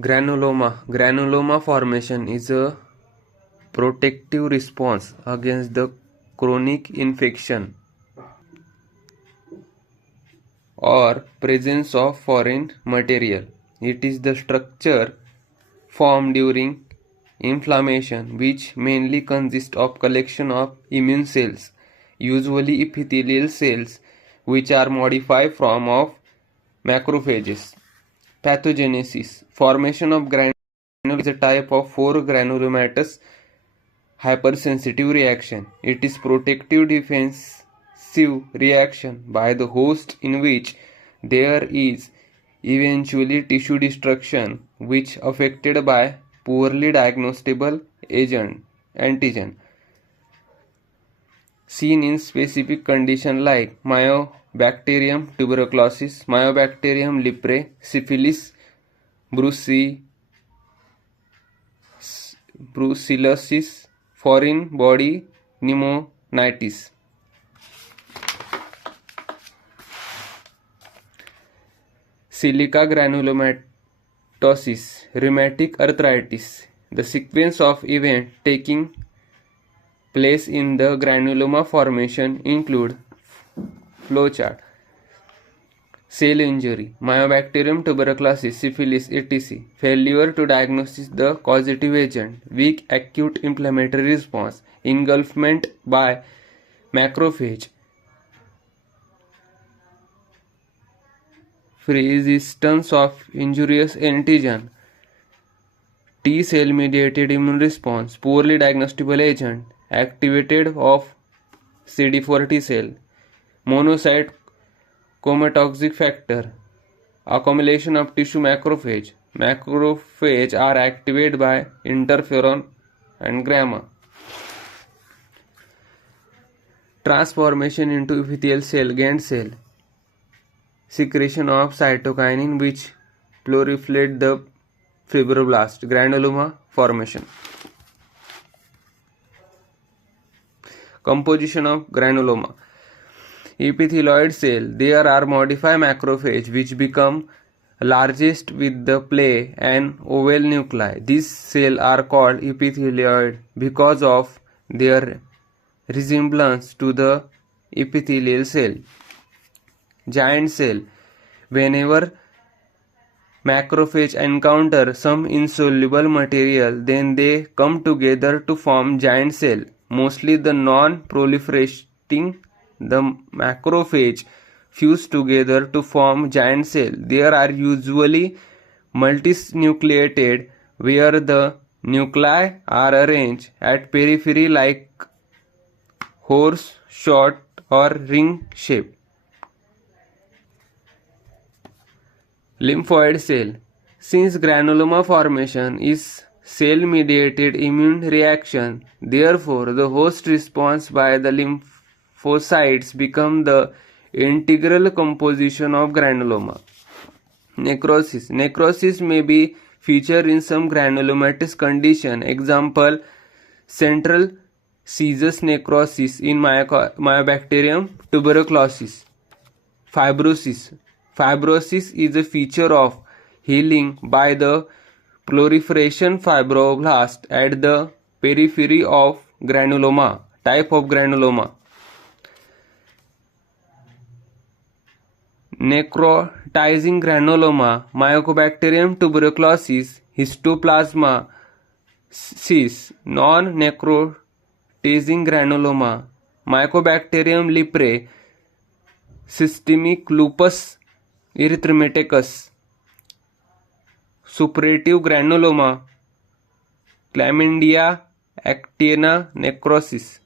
Granuloma. Granuloma formation is a protective response against the chronic infection or presence of foreign material. It is the structure formed during inflammation which mainly consists of collection of immune cells, usually epithelial cells, which are modified form of macrophages. Pathogenesis. Formation of granule is a type of 4-granulomatous hypersensitive reaction. It is protective defensive reaction by the host in which there is eventually tissue destruction which affected by poorly diagnosable antigen seen in specific conditions like Mycobacterium tuberculosis, Mycobacterium leprae, syphilis, brucellosis, foreign body pneumonitis. Silica granulomatosis, rheumatic arthritis. The sequence of events taking place in the granuloma formation include flowchart: cell injury, Mycobacterium tuberculosis, syphilis, etc. Failure to diagnose the causative agent, weak acute inflammatory response, engulfment by macrophage, resistance of injurious antigen, T cell mediated immune response, poorly diagnosable agent, activated of CD4 T cell, monocyte chromatoxic factor, accumulation of tissue macrophage. Macrophage are activated by interferon and gamma. Transformation into epithelial cell, Gantt cell. Secretion of cytokinin which proliferate the fibroblast. Granuloma formation. Composition of granuloma. Epithelioid cell. There are modified macrophage which become largest with the play and oval nuclei. These cells are called epithelioid because of their resemblance to the epithelial cell. Giant cell. Whenever macrophage encounter some insoluble material, then they come together to form giant cell. Mostly the non-proliferating the macrophage fuse together to form giant cell. There are usually multinucleated where the nuclei are arranged at periphery like horse, short or ring shape. Lymphoid cell. Since granuloma formation is cell-mediated immune reaction, therefore the host response by the lymphocytes become the integral composition of granuloma. Necrosis. Necrosis may be featured in some granulomatous condition. Example: central seizures necrosis in Mycobacterium tuberculosis. Fibrosis. Fibrosis is a feature of healing by the proliferation fibroblast at the periphery of granuloma. Type of granuloma. Necrotizing granuloma, Mycobacterium tuberculosis, histoplasma cis. Non-necrotizing granuloma, Mycobacterium leprae, systemic lupus erythematosus. Suppurative granuloma, Chlamydia actina necrosis.